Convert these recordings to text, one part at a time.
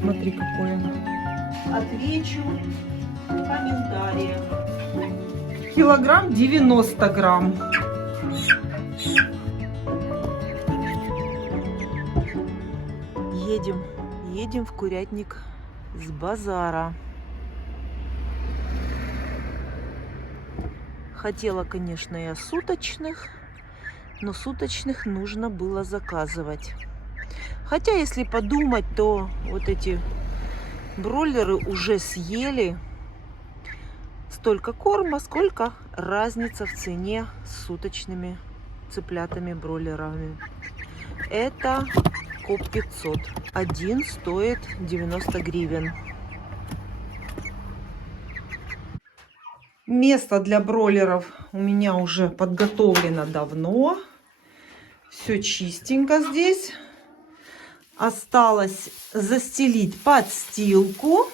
Смотри, какой он. Отвечу в комментариях. Килограмм 90 грамм. Едем в курятник с базара. Хотела, конечно, я суточных, но суточных нужно было заказывать. Хотя, если подумать, то вот эти бройлеры уже съели столько корма, сколько разница в цене с суточными цыплятами-бройлерами. Это коп 500. Один стоит 90 гривен. Место для бройлеров у меня уже подготовлено давно. Все чистенько здесь. Осталось застелить подстилку.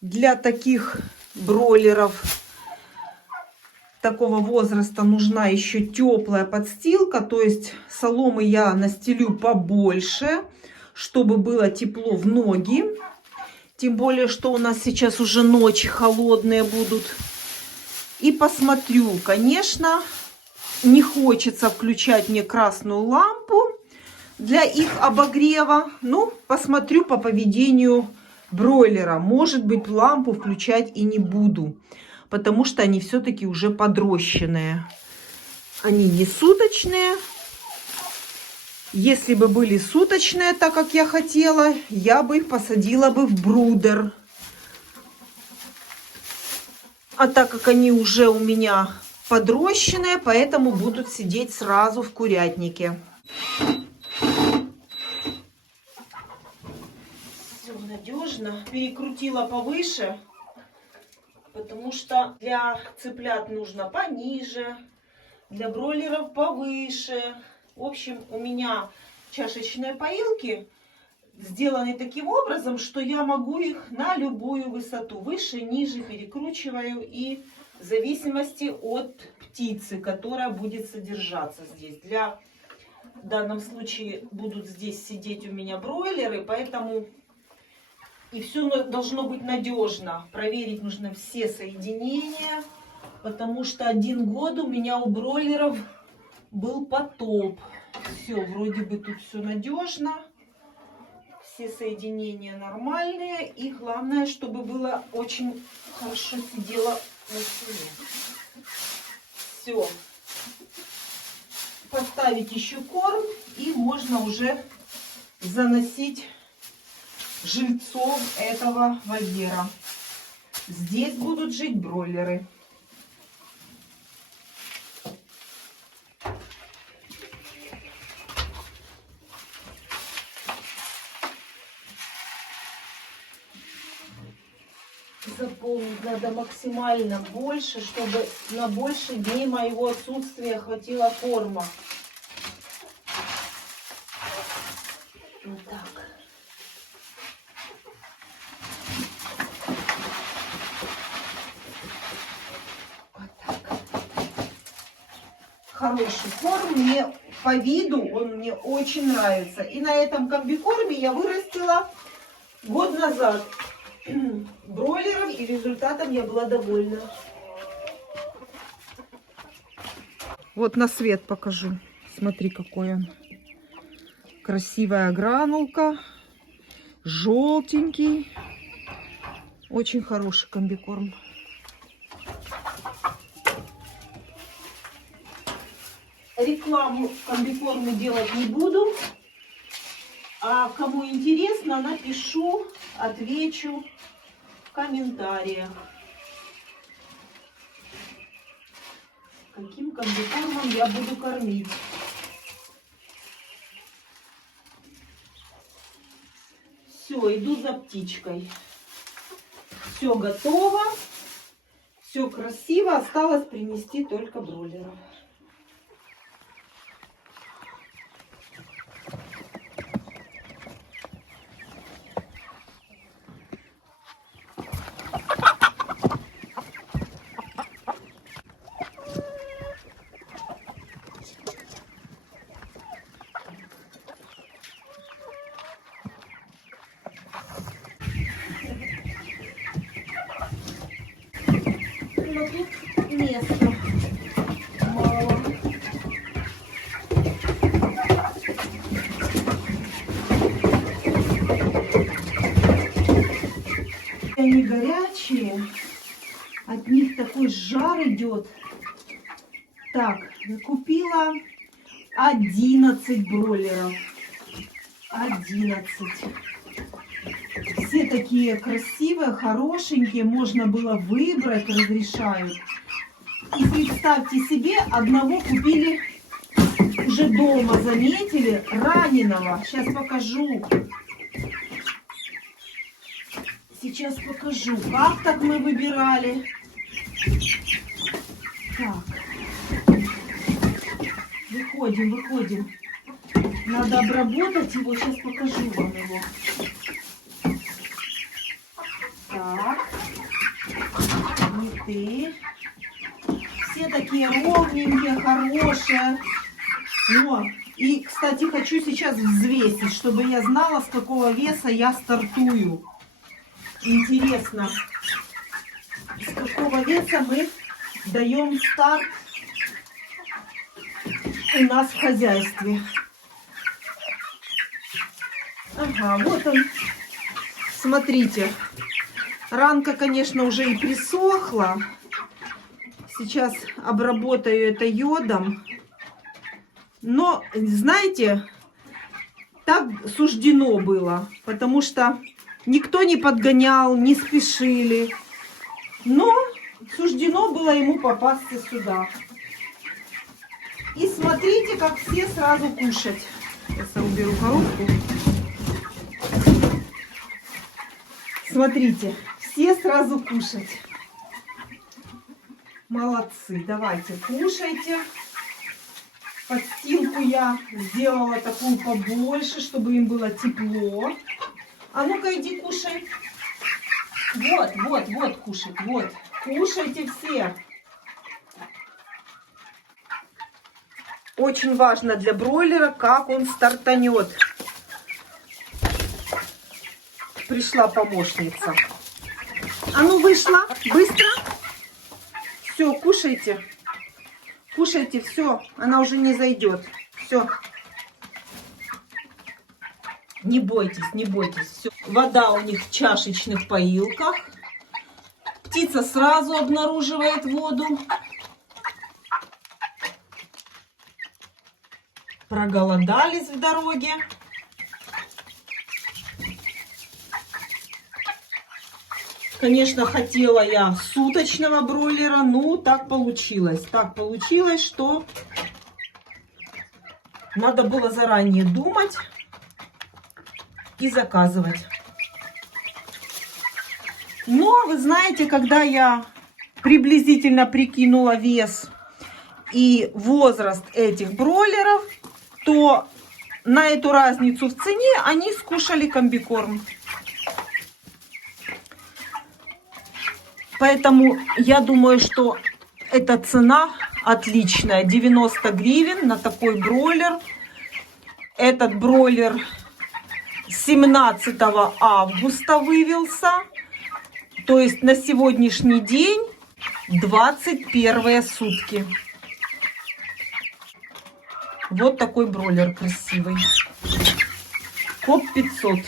Для таких бройлеров такого возраста нужна еще теплая подстилка. То есть соломы я настелю побольше, чтобы было тепло в ноги. Тем более, что у нас сейчас уже ночи холодные будут. И посмотрю, конечно, не хочется включать мне красную лампу для их обогрева. Ну, посмотрю по поведению бройлера. Может быть, лампу включать и не буду, потому что они все-таки уже подрощенные. Они не суточные. Если бы были суточные, так как я хотела, я бы их посадила бы в брудер. А так как они уже у меня подрощенные, поэтому будут сидеть сразу в курятнике. Все надежно. Перекрутила повыше, потому что для цыплят нужно пониже, для бройлеров повыше. В общем, у меня чашечные поилки сделаны таким образом, что я могу их на любую высоту, выше, ниже, перекручиваю, и в зависимости от птицы, которая будет содержаться здесь. В данном случае будут здесь сидеть у меня бройлеры, поэтому и все должно быть надежно. Проверить нужно все соединения, потому что 1 год у меня у бройлеров был потоп. Все, вроде бы тут все надежно. Все соединения нормальные. И главное, чтобы было очень хорошо сидело на стене. Все. Поставить еще корм. И можно уже заносить жильцов этого вольера. Здесь будут жить бройлеры. Заполнить надо максимально больше, чтобы на больше дней моего отсутствия хватило корма. Вот так. Вот так. Хороший корм. Мне по виду он мне очень нравится. И на этом комбикорме я вырастила год назад бройлеров, и результатом я была довольна. Вот на свет покажу. Смотри, какой он. Красивая гранулка. Желтенький. Очень хороший комбикорм. Рекламу комбикорму делать не буду. А кому интересно, напишу, отвечу в комментариях. Каким комбикормом я буду кормить. Все, иду за птичкой. Все готово. Все красиво. Осталось принести только бройлеров. но тут места мало. Они горячие, от них такой жар идет. Так, купила 11 бройлеров. 11. Все такие красивые, хорошенькие, можно было выбрать, разрешают. И представьте себе, одного купили уже дома, заметили, раненого. Сейчас покажу. Сейчас покажу, как так мы выбирали. Так. Выходим. Надо обработать его, сейчас покажу вам его. Так. Не ты. Все такие ровненькие, хорошие. О, и, кстати, хочу сейчас взвесить, чтобы я знала, с какого веса я стартую. Интересно, с какого веса мы даем старт у нас в хозяйстве. Ага, вот он. Смотрите. Ранка, конечно, уже и присохла. Сейчас обработаю это йодом. Но, знаете, так суждено было. Потому что никто не подгонял, не спешили. Но суждено было ему попасться сюда. И смотрите, как все сразу кушать. Сейчас я уберу коробку. Смотрите, все сразу кушать. Молодцы, давайте кушайте. Подстилку я сделала такую побольше, чтобы им было тепло. А ну-ка иди кушай. Вот, кушать, вот. Кушайте все. Очень важно для бройлера, как он стартанет. Пришла помощница. А ну вышла, быстро. Все, кушайте. Кушайте, все. Она уже не зайдет. Все. Не бойтесь, не бойтесь. Все. Вода у них в чашечных поилках. Птица сразу обнаруживает воду. Проголодались в дороге. Конечно, хотела я суточного бройлера, но так получилось. Так получилось, что надо было заранее думать и заказывать. Но, вы знаете, когда я приблизительно прикинула вес и возраст этих бройлеров, то на эту разницу в цене они скушали комбикорм. Поэтому я думаю, что эта цена отличная. 90 гривен на такой бройлер. Этот бройлер 17 августа вывелся. То есть на сегодняшний день 21 сутки. Вот такой бройлер красивый. КОП 500.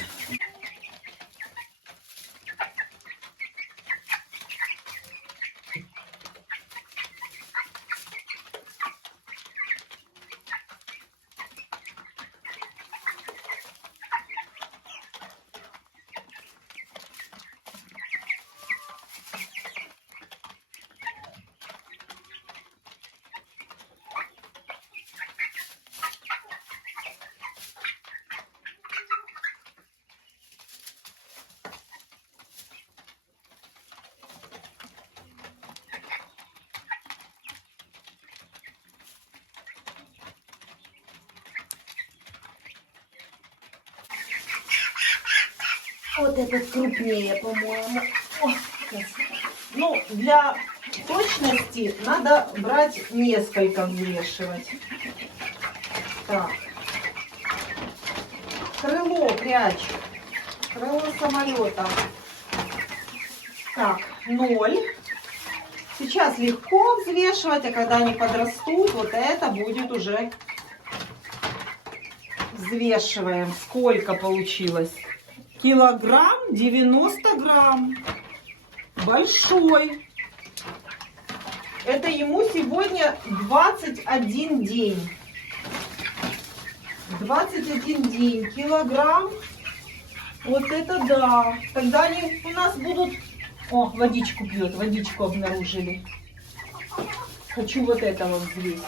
Вот этот крупнее, по-моему. Ну, для точности надо брать несколько, взвешивать. Так. Крыло прячь. Крыло самолета. Так, 0. Сейчас легко взвешивать, а когда они подрастут, вот это будет уже взвешиваем. Сколько получилось? Килограмм 90 грамм. Большой. Это ему сегодня 21 день. 21 день. Килограмм. Вот это да. Тогда они у нас будут... О, водичку пьет. Водичку обнаружили. Хочу вот этого взвесить.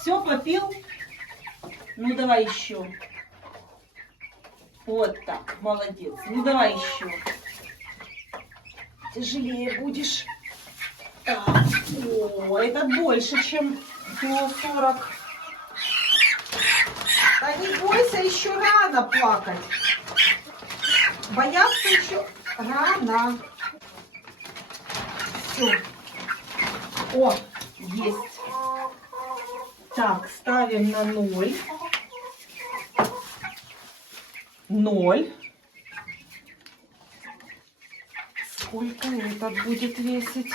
Все, попил? Ну, давай еще. Вот так. Молодец. Ну, давай еще. Тяжелее будешь. Так. О, это больше, чем кило 40. Да не бойся, еще рано плакать. Бояться еще рано. Все. О, есть. Так, ставим на 0. 0. Сколько этот будет весить?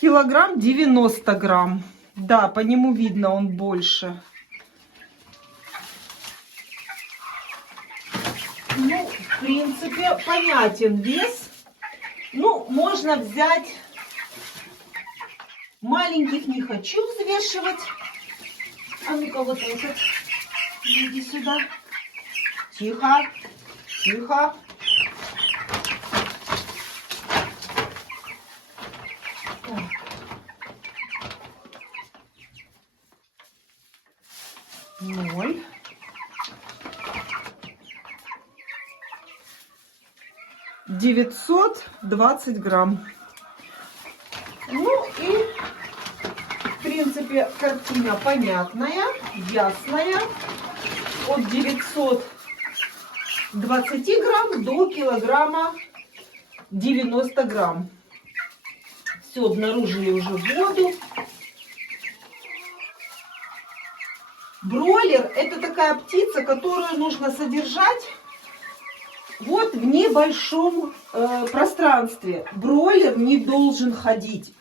Килограмм 90 грамм. Да, по нему видно, он больше. Ну, в принципе, понятен вес. Ну, можно взять... Маленьких не хочу взвешивать. А ну-ка вот этот. Иди сюда. Тихо. Тихо. Ноль. 920 грамм. Ну и, в принципе, картина понятная, ясная. От 920 грамм до килограмма 90 грамм. Все, обнаружили уже воду. Бройлер — это такая птица, которую нужно содержать вот в небольшом пространстве. Бройлер не должен ходить.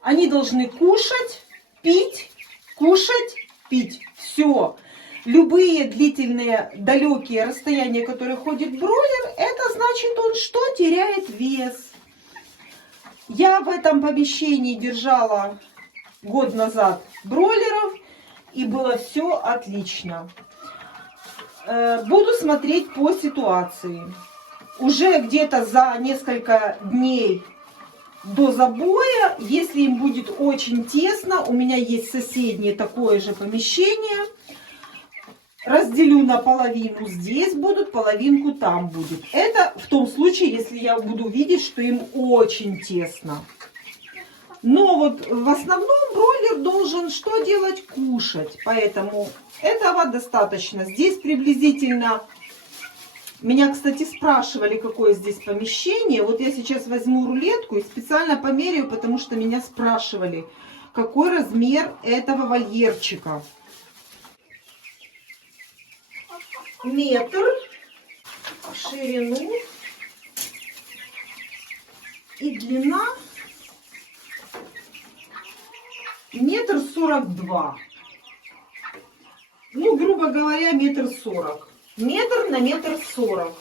Они должны кушать, пить, Все. Любые длительные, далекие расстояния, которые ходит бройлер, это значит, он что? Теряет вес. Я в этом помещении держала год назад бройлеров, и было все отлично. Буду смотреть по ситуации. Уже где-то за несколько дней до забоя, если им будет очень тесно, у меня есть соседнее такое же помещение, разделю на половину, здесь будут, половинку там будет. Это в том случае, если я буду видеть, что им очень тесно. Но вот в основном бройлер должен что делать? Кушать. Поэтому этого достаточно. Здесь приблизительно... Меня, кстати, спрашивали, какое здесь помещение. Вот я сейчас возьму рулетку и специально померяю, потому что меня спрашивали, какой размер этого вольерчика. Метр в ширину и длина 1,42 м. Ну, грубо говоря, 1,40 м. Метр на 1,40 м.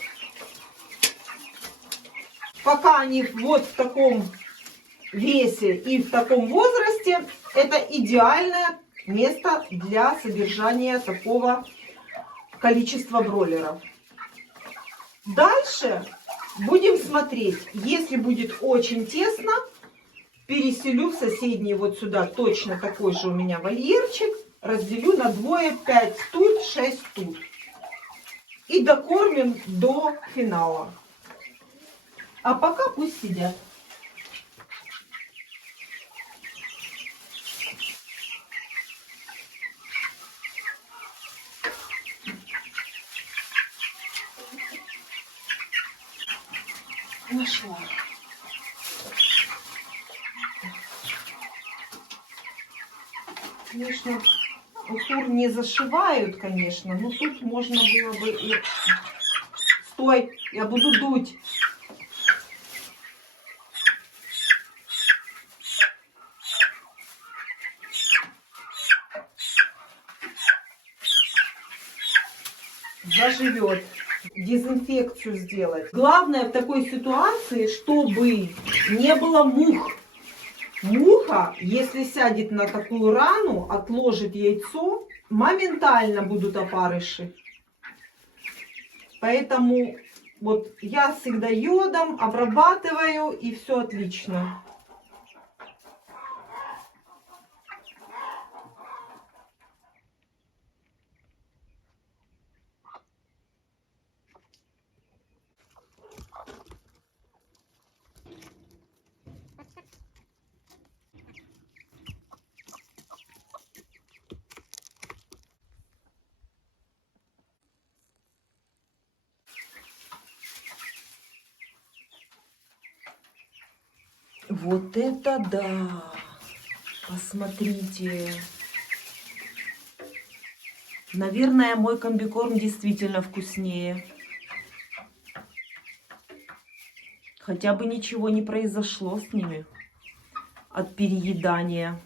Пока они вот в таком весе и в таком возрасте, это идеальное место для содержания такого количества бройлеров. Дальше будем смотреть. Если будет очень тесно, переселю в соседний вот сюда точно такой же у меня вольерчик. Разделю на двое, 5 тут, 6 тут. И докормим до финала. А пока пусть сидят. Нашла. Конечно, утюг не зашивают, конечно, но тут можно было бы и... Стой, я буду дуть. заживет. Дезинфекцию сделать. Главное в такой ситуации, чтобы не было мух. Муха, если сядет на такую рану, отложит яйцо, моментально будут опарыши. Поэтому вот я всегда йодом обрабатываю, и все отлично. Вот это да! Посмотрите. Наверное, мой комбикорм действительно вкуснее. Хотя бы ничего не произошло с ними от переедания.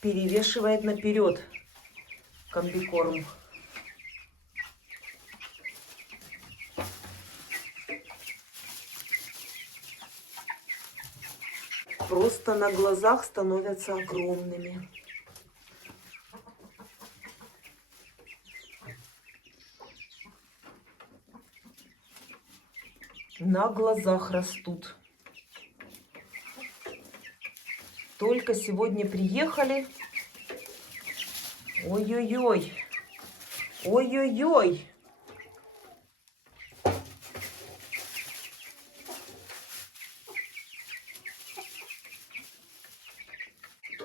Перевешивает наперед комбикорм. Просто на глазах становятся огромными. На глазах растут. Только сегодня приехали. Ой-ой-ой. Ой-ой-ой.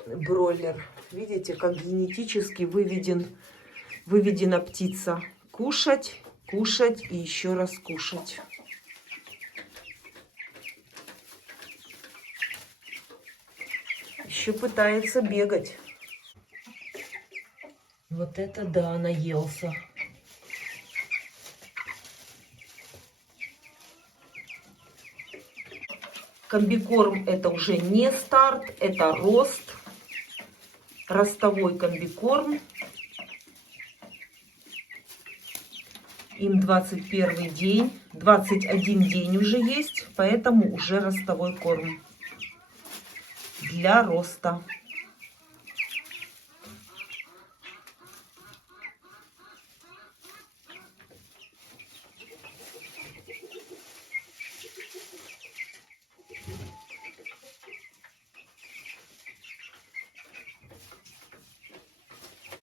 Бройлер. Видите, как генетически выведена птица. Кушать, кушать и еще раз кушать. Еще пытается бегать. Вот это да, наелся. Комбикорм это уже не старт, это рост. Ростовой комбикорм. Им 21 день, 21 день уже есть, поэтому уже ростовой корм для роста.